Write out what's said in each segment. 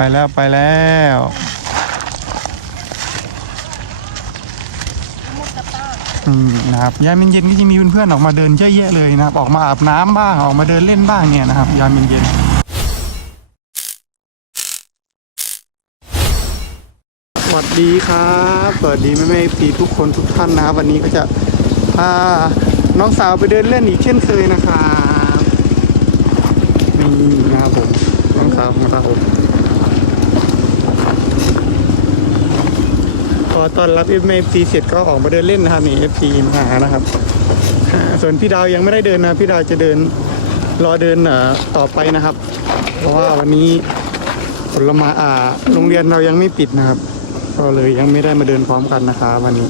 ไปแล้วไปแล้วอืมนะครับยามเย็นๆก็จะมีเพื่อนๆออกมาเดินเยอะแยะเลยนะครับ ออกมาอาบน้ำบ้างออกมาเดินเล่นบ้างเนี่ยนะครับยามเย็นๆสวัสดีครับสวัสดีแม่แม่พีทุกคนทุกท่านนะครับ วันนี้ก็จะพาน้องสาวไปเดินเล่นอีกเช่นเคยนะครับนี่นะครับผมน้องสาวของเรา อตอนรับเอฟเเสร็จก็ออกมาเดินเล่นนะครับนี่เอฟซีมาหานะครับอ่าส่วนพี่ดาวยังไม่ได้เดินนะพี่ดาวจะเดินรอเดินเอ่อต่อไปนะครับ เพราะว่าวันนี้ผลไม้อ่าโรงเรียนเรายังไม่ปิดนะครับ ก็เลยยังไม่ได้มาเดินพร้อมกันนะคะวันนี้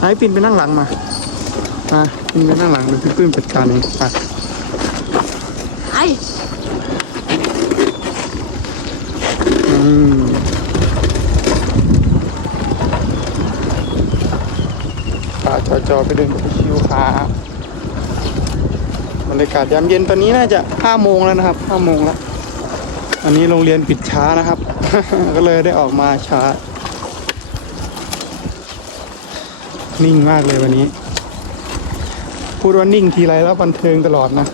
ให้ปินไปนั่งหลังมามาปินไปนั่งหลังเดี๋ยวพี่ปื้มจัดการเองไปไอ้อืมป่า จอไปเดินชิวขาบรรยากาศยามเย็นตอนนี้น่าจะห้าโมงแล้วนะครับห้าโมงแล้วอันนี้โรงเรียนปิดช้านะครับ ก็เลยได้ออกมาช้า นิ่งมากเลยวันนี้ พูดว่านิ่งทีไรแล้วบันเทิงตลอดนะ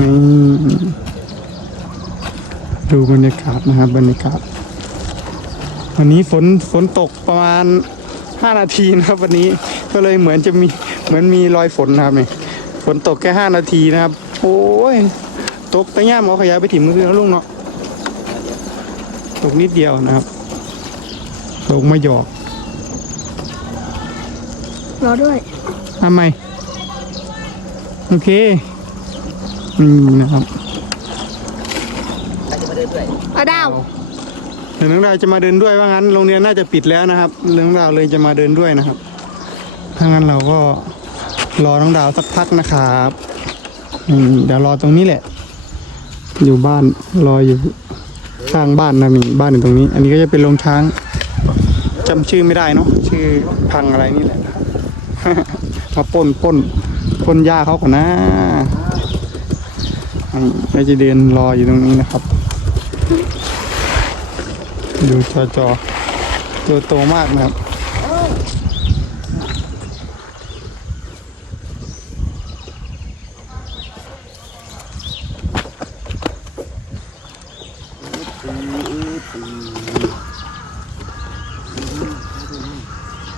นี่ ดูบรรยากาศนะครับบรรยากาศ วันนี้ฝนฝนตกประมาณ 5 นาทีนะครับ วันนี้ก็เลยเหมือนจะมีเหมือนมีรอยฝนนะครับนี่ฝนตกแค่ 5 นาทีนะครับ โอ้ยตกแต่ย่ามเอาขยะไปถิ่มมือแล้วลุงเนาะตกนิดเดียวนะครับตกมาหยอกรอด้วยทำไมโอเคนี่นะครับ อาดาวเดี๋ยวน้องดาวจะมาเดินด้วยว่างั้นโรงเรียนน่าจะปิดแล้วนะครับน้องดาวเลยจะมาเดินด้วยนะครับ ถ้างั้นเราก็รอน้องดาวสักพักนะครับอืมเดี๋ยวรอตรงนี้แหละ อยู่บ้านรออยู่ข้างบ้านนะมีบ้านอยู่ตรงนี้ อันนี้ก็จะเป็นโรงช้างจำชื่อไม่ได้เนาะชื่อพังอะไรนี่แหละ มาปล้นปล้นปล้นหญ้าเขาก่อนนะนี่ก็จะเดินรออยู่ตรงนี้นะครับ ดูจอจอตัวโตมากนะครับ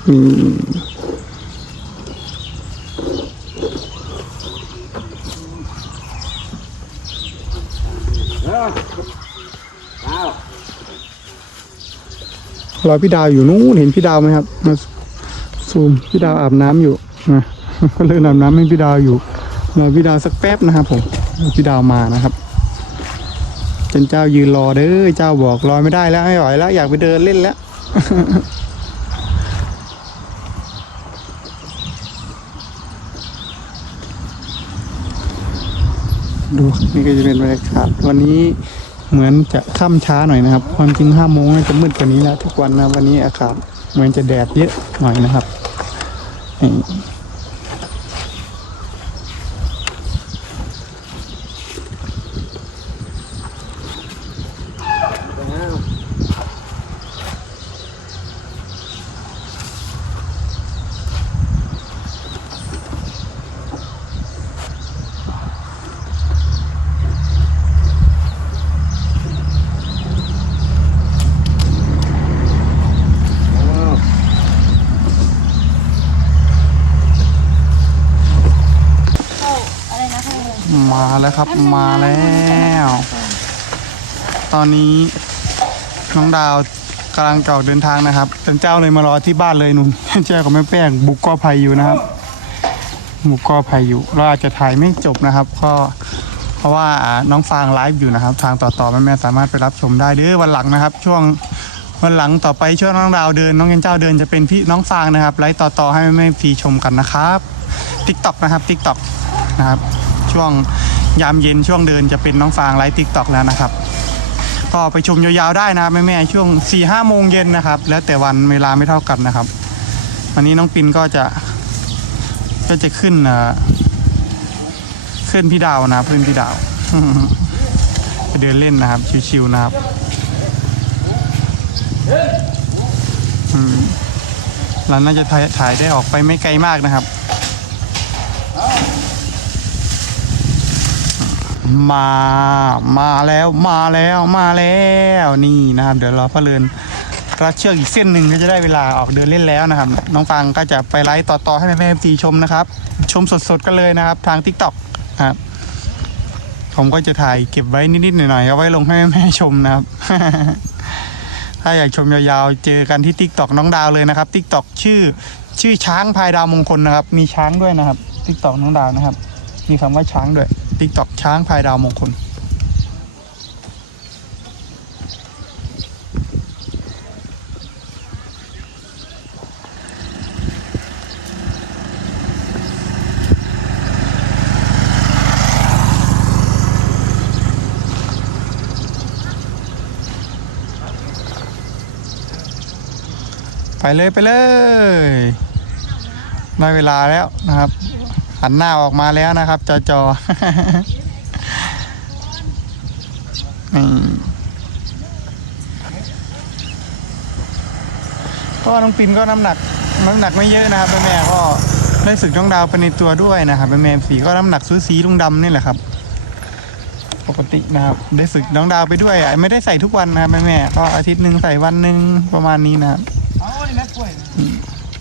อืม รอพี่ดาวอยู่นู้นเห็นพี่ดาวไหมครับมาซูมพี่ดาวอาบน้ำอยู่นะก็เลยอาบน้ำให้พี่ดาวอยู่รอพี่ดาวสักแป๊บนะครับผมพี่ดาวมานะครับจนเจ้ายืนรอเด้อเจ้าบอกรอไม่ได้แล้วไม่ไหวแล้วอยากไปเดินเล่นแล้วดูนี่ก็จะเป็นบรรยากาศวันนี้ เหมือนจะค่ำช้าหน่อยนะครับ ความจริงห้าโมงจะมืดกว่านี้แล้วทุกวันนะวันนี้อากาศเหมือนจะแดดเยอะหน่อยนะครับนี่ มาแล้วครับมาแล้ว ตอนนี้น้องดาวกำลังจะออกเดินทางนะครับเจ้าเจ้าเลยมารอที่บ้านเลยนุ่นเจ้ากับแม่แป้งบุกกอภัยอยู่นะครับ บุกกอภัยอยู่เราอาจจะถ่ายไม่จบนะครับ ก็เพราะว่าน้องฟางไลฟ์อยู่นะครับ ทางต่อๆแม่แม่ๆสามารถไปรับชมได้เด้อวันหลังนะครับ ช่วงวันหลังต่อไปช่วงน้องดาวเดิน น้องเงินเจ้าเดินจะเป็นพี่น้องฟางนะครับไลฟ์ต่อๆให้แม่แม่ๆฟรีชมกันนะครับทิกตอกนะครับทิกตอกนะครับ ช่วง ยามเย็นช่วงเดินจะเป็นน้องฟางไลฟ์ทิกตอกแล้วนะครับ ก็ไปชมยาวๆได้นะแม่ๆช่วง4ี่ห้าโมงเย็นนะครับ แล้วแต่วันเวลาไม่เท่ากันนะครับวันนี้น้องปินก็จะก็จะขึ้นขึ้นพี่ดาวนะครับขึ้นพี่ดาวไปเดินเล่นนะครับ ชิวๆนะครับอืมเราน่าจะถ่ายถ่ายได้ออกไปไม่ไกลมากนะครับ มามาแล้วมาแล้วมาแล้วนี่นะครับเดี๋ยวรอพ่อเลินรัดเชือกอีกเส้นหนึ่งก็จะได้เวลาออกเดินเล่นแล้วนะครับ น้องฟังก็จะไปไลฟ์ต่อๆให้แม่แม่ฟีชมนะครับ ชมสดๆกันเลยนะครับ ทาง t ิ k t o k ครับผมก็จะถ่ายเก็บไว้นิดๆหน่อยๆเอาไว้ลงให้แม่ๆชมนะครับ ถ้าอยากชมยาวๆ เจอกันที่ t ิ k t o k น้องดาวเลยนะครับ t ิ k t o k ชื่อชื่อช้างพายดาวมงคลนะครับ มีช้างด้วยนะครับ t ิ k t o k น้องดาวนะครับ มีคำว่าช้างด้วย t ิ k t o k ช้างพายดาวมงคล ไปเลยไปเลย ได้เวลาแล้วนะครับ หันหน้าออกมาแล้วนะครับ จอจอก็น้องปินก็น้ำหนักน้ำหนักไม่เยอะนะครับแม่ก็ได้ฝึกน้องดาวไปในตัวด้วยนะครับแม่สีก็น้ำหนักสูสีลุงดำนี่แหละครับ ปกตินะครับได้ฝึกน้องดาวไปด้วยไม่ได้ใส่ทุกวันนะครับแม่ก็อาทิตย์หนึ่งใส่วันหนึ่งประมาณนี้นะครับ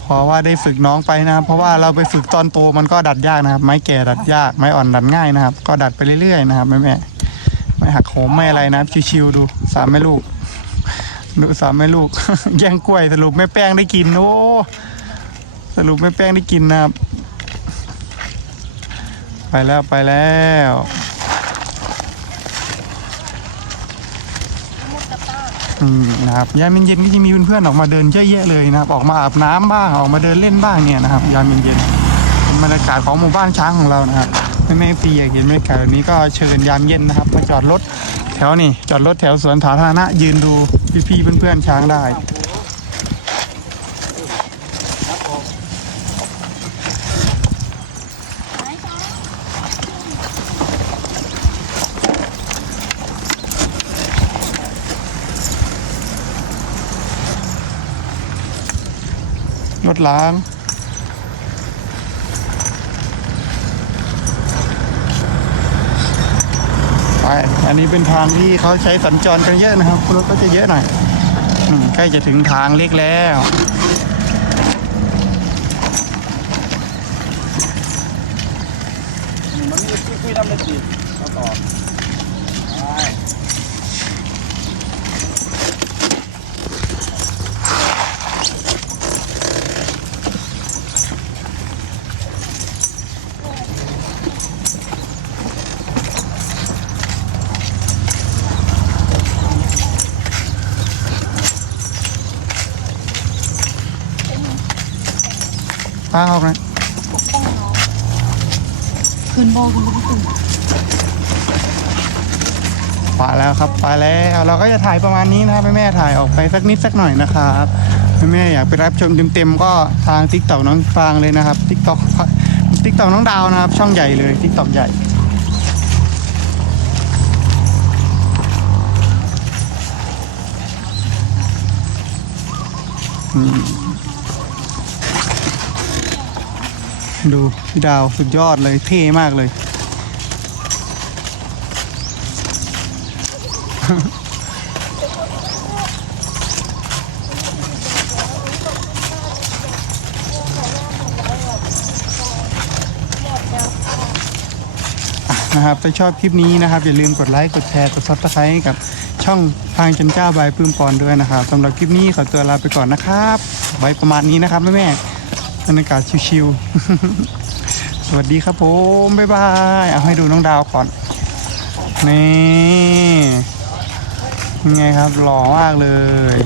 เพราะว่าได้ฝึกน้องไปนะครับ เพราะว่าเราไปฝึกตอนโตมันก็ดัดยากนะครับ ไม้แก่ดัดยากไม้อ่อนดัดง่ายนะครับ ก็ดัดไปเรื่อยๆนะครับแม่แม่ไม่หักโหมไม่อะไรนะครับชิวๆดูสามแม่ลูกดูสามแม่ลูก แย่งกล้วยสรุปแม่แป้งได้กินโอ้สรุปแม่แป้งได้กินนะครับ ไปแล้วไปแล้ว อืมนะครับยามเย็นๆก็จะมีเพื่อนๆออกมาเดินเยอะแยะเลยนะครับ ออกมาอาบน้ำบ้างออกมาเดินเล่นบ้างเนี่ยนะครับ ยามเย็นๆบรรยากาศของหมู่บ้านช้างของเรานะครับไม่ไม่ฟรีอยากเห็นบรรยากาศแบบนี้ก็เชิญยามเย็นนะครับมาจอดรถแถวนี่จอดรถแถวสวนสาธารณะยืนดูพี่ๆเพื่อนๆช้างได้ ถล้างไปอันนี้เป็นทางที่เขาใช้สัญจรกันเยอะนะครับรถก็จะเยอะหน่อยอใกล้จะถึงทางเล็กแล้วมันมีคุยน้ำมันจีเอาต่อป้าเอาไหมขึ้นโบขึ้นโบขึ้นไปแล้วครับไปแล้วเราก็จะถ่ายประมาณนี้นะครับแม่แม่ๆถ่ายออกไปสักนิดสักหน่อยนะครับแม่แม่ๆอยากไปรับชมเต็มๆก็ทางทิกตอกน้องฟางเลยนะครับทิกตอกทิกตอกน้องดาวนะครับ ช่องใหญ่เลยทิกตอกใหญ่อืม ดูพี่ดาวสุดยอดเลยเท่มากเลย นะครับถ้าชอบคลิปนี้นะครับ อย่าลืมกดไลค์ กดแชร์ กดซับสไครต์ให้กับช่องทางจันเจ้าบายปื้มปอนด้วยนะครับสำหรับคลิปนี้ขอตัวลาไปก่อนนะครับ ไว้ประมาณนี้นะครับแม่แม่ บรรยากาศชิวๆ สวัสดีครับผม บ๊ายบาย เอาให้ดูน้องดาวก่อน นี่ยังไงครับหล่อมากเลย